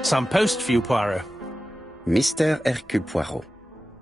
Some post for you, Poirot. Mr. Hercule Poirot,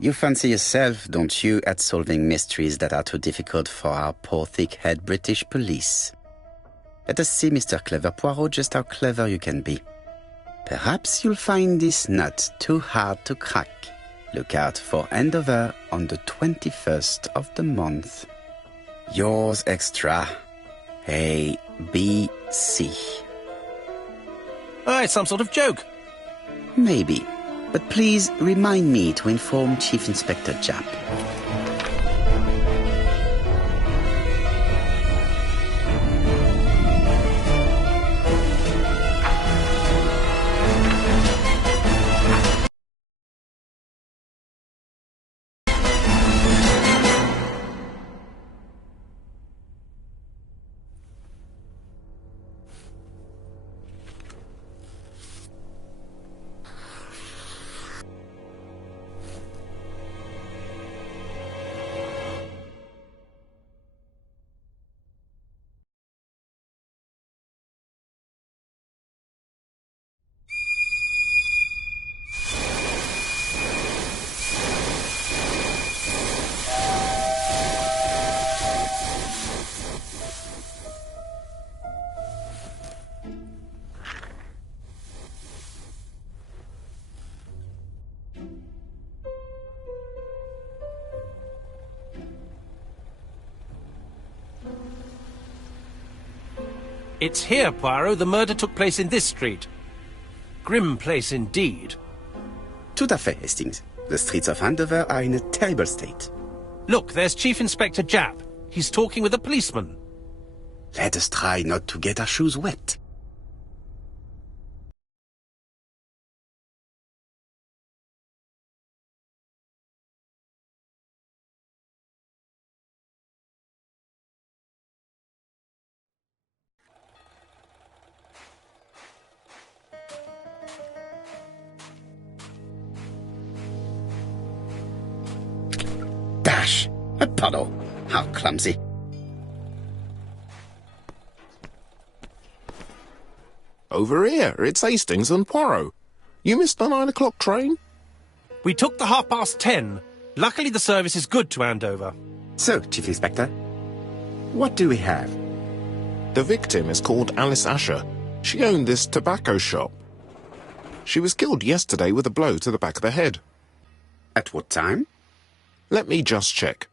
you fancy yourself, don't you, at solving mysteries that are too difficult for our poor thick-head British police? Let us see, Mr. Clever Poirot, just how clever you can be. Perhaps you'll find this nut too hard to crack. Look out for Andover on the 21st of the month. Yours extra, A, B, C. Oh, it's some sort of joke. Maybe, but please remind me to inform Chief Inspector Japp. It's here, Poirot. The murder took place in this street. Grim place indeed. Tout à fait, Hastings. The streets of Andover are in a terrible state. Look, there's Chief Inspector Japp. He's talking with a policeman. Let us try not to get our shoes wet. Dash! A puddle! How clumsy! Over here, it's Hastings and Poirot. You missed the 9 o'clock train? We took the 10:30. Luckily the service is good to Andover. So, Chief Inspector, what do we have? The victim is called Alice Asher. She owned this tobacco shop. She was killed yesterday with a blow to the back of the head. At what time? Let me just check.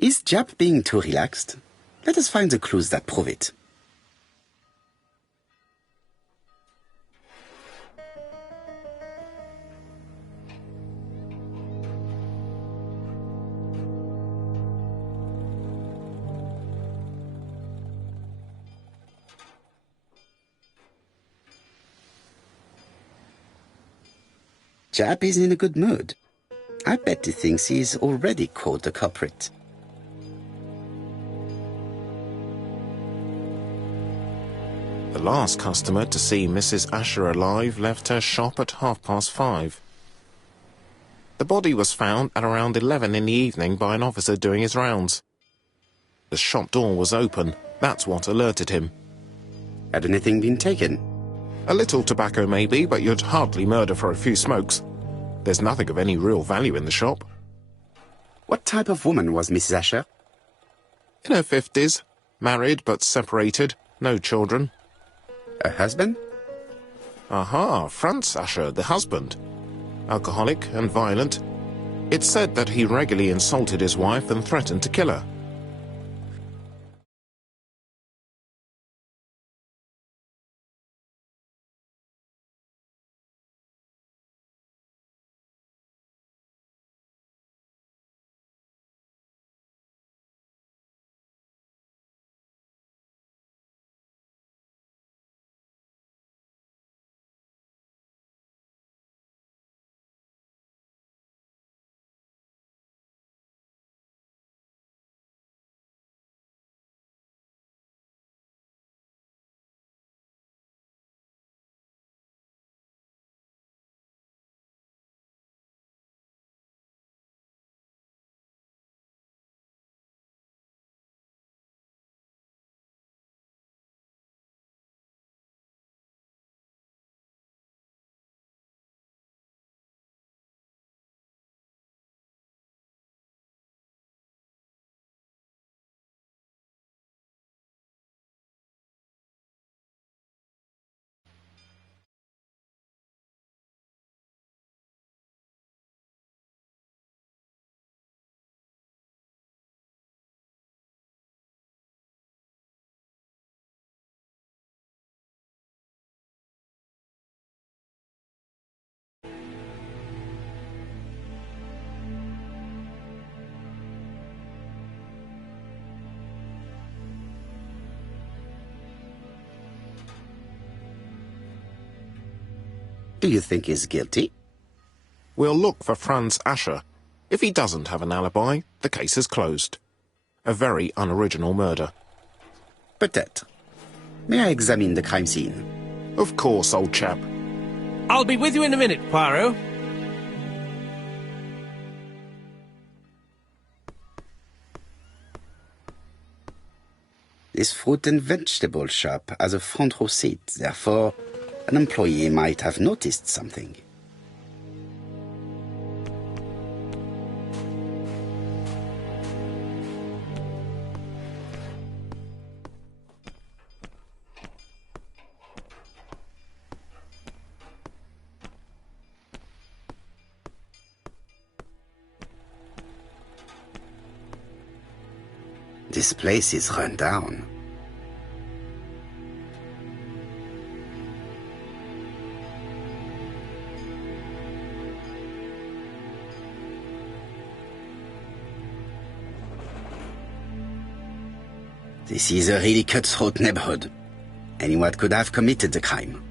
Is Japp being too relaxed? Let us find the clues that prove it. Japp is in a good mood. I bet he thinks he's already caught the culprit. The last customer to see Mrs. Asher alive left her shop at 5:30. The body was found at around 11 in the evening by an officer doing his rounds. The shop door was open. That's what alerted him. Had anything been taken? A little tobacco maybe, but you'd hardly murder for a few smokes. There's nothing of any real value in the shop. What type of woman was Mrs. Asher? In her 50s, married but separated, no children. Her husband? Aha, Franz Asher, the husband. Alcoholic and violent. It's said that he regularly insulted his wife and threatened to kill her. Do you think he's guilty? We'll look for Franz Asher. If he doesn't have an alibi, the case is closed. A very unoriginal murder. Peut-être. May I examine the crime scene? Of course, old chap. I'll be with you in a minute, Poirot. This fruit and vegetable shop has a front row seat, therefore an employee might have noticed something. This place is run down. This is a really cutthroat neighborhood. Anyone could have committed the crime.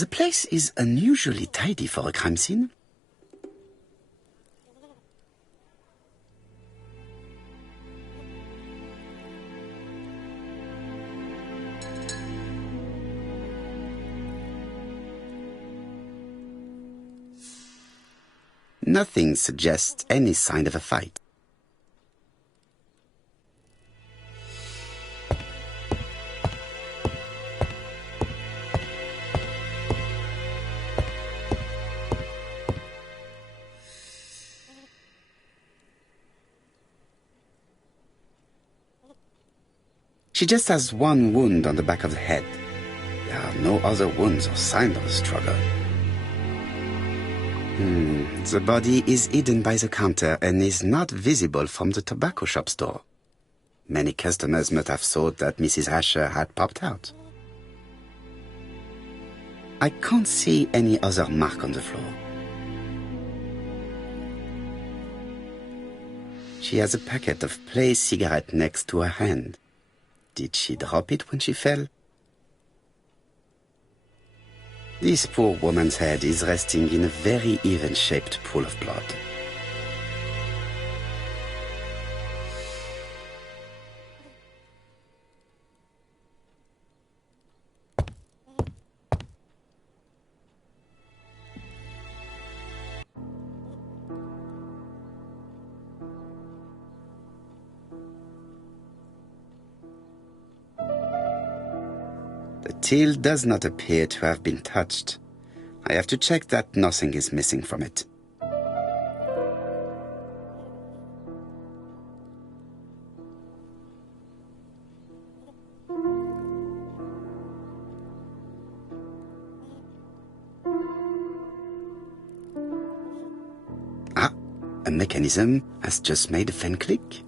The place is unusually tidy for a crime scene. Nothing suggests any sign of a fight. She just has one wound on the back of the head. There are no other wounds or signs of a struggle. The body is hidden by the counter and is not visible from the tobacco shop's door. Many customers must have thought that Mrs. Asher had popped out. I can't see any other mark on the floor. She has a packet of Play cigarette next to her hand. Did she drop it when she fell? This poor woman's head is resting in a very even-shaped pool of blood. The till does not appear to have been touched. I have to check that nothing is missing from it. Ah, a mechanism has just made a fan click.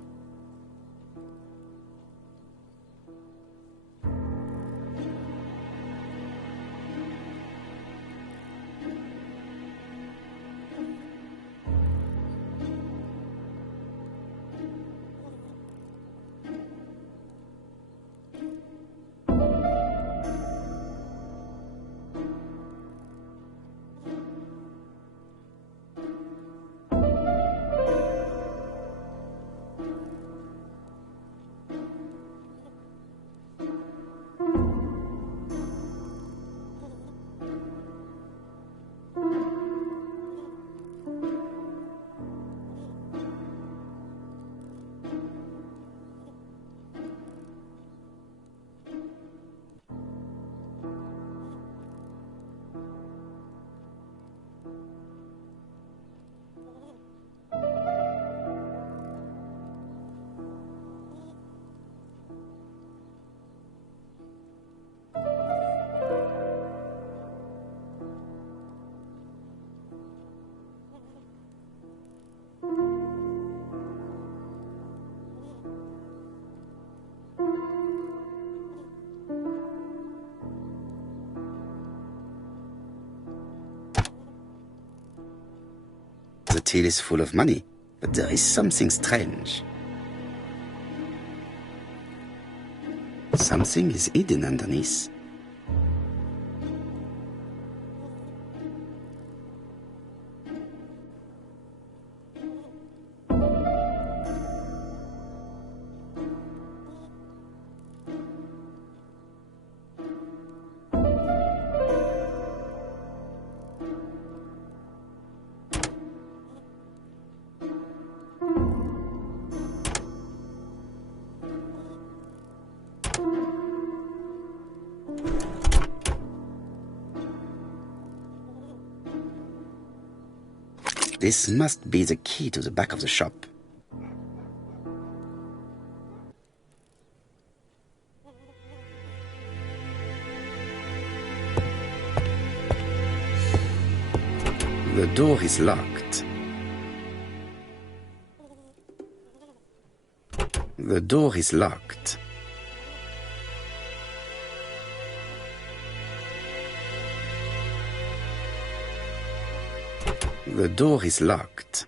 The till is full of money, but there is something strange. Something is hidden underneath. This must be the key to the back of the shop. The door is locked. The door is locked. The door is locked.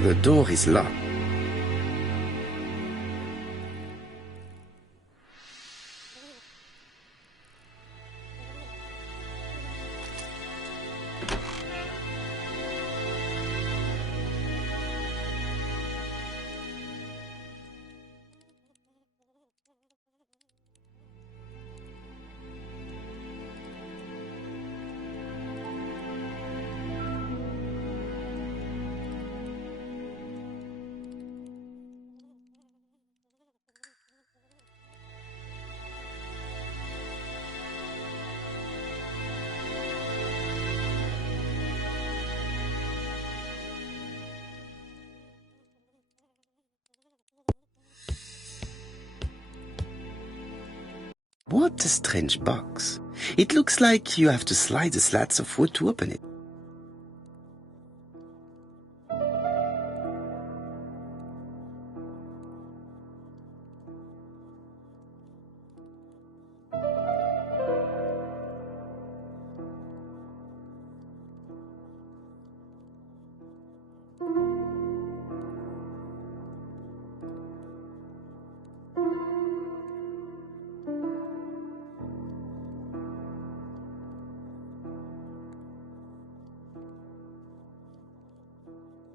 The door is locked. What a strange box. It looks like you have to slide the slats of wood to open it.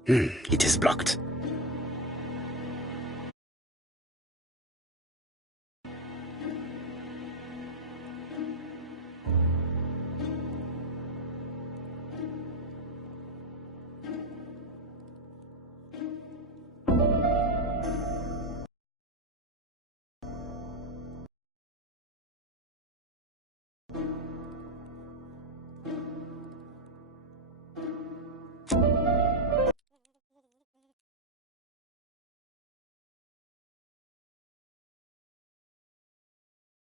It is blocked.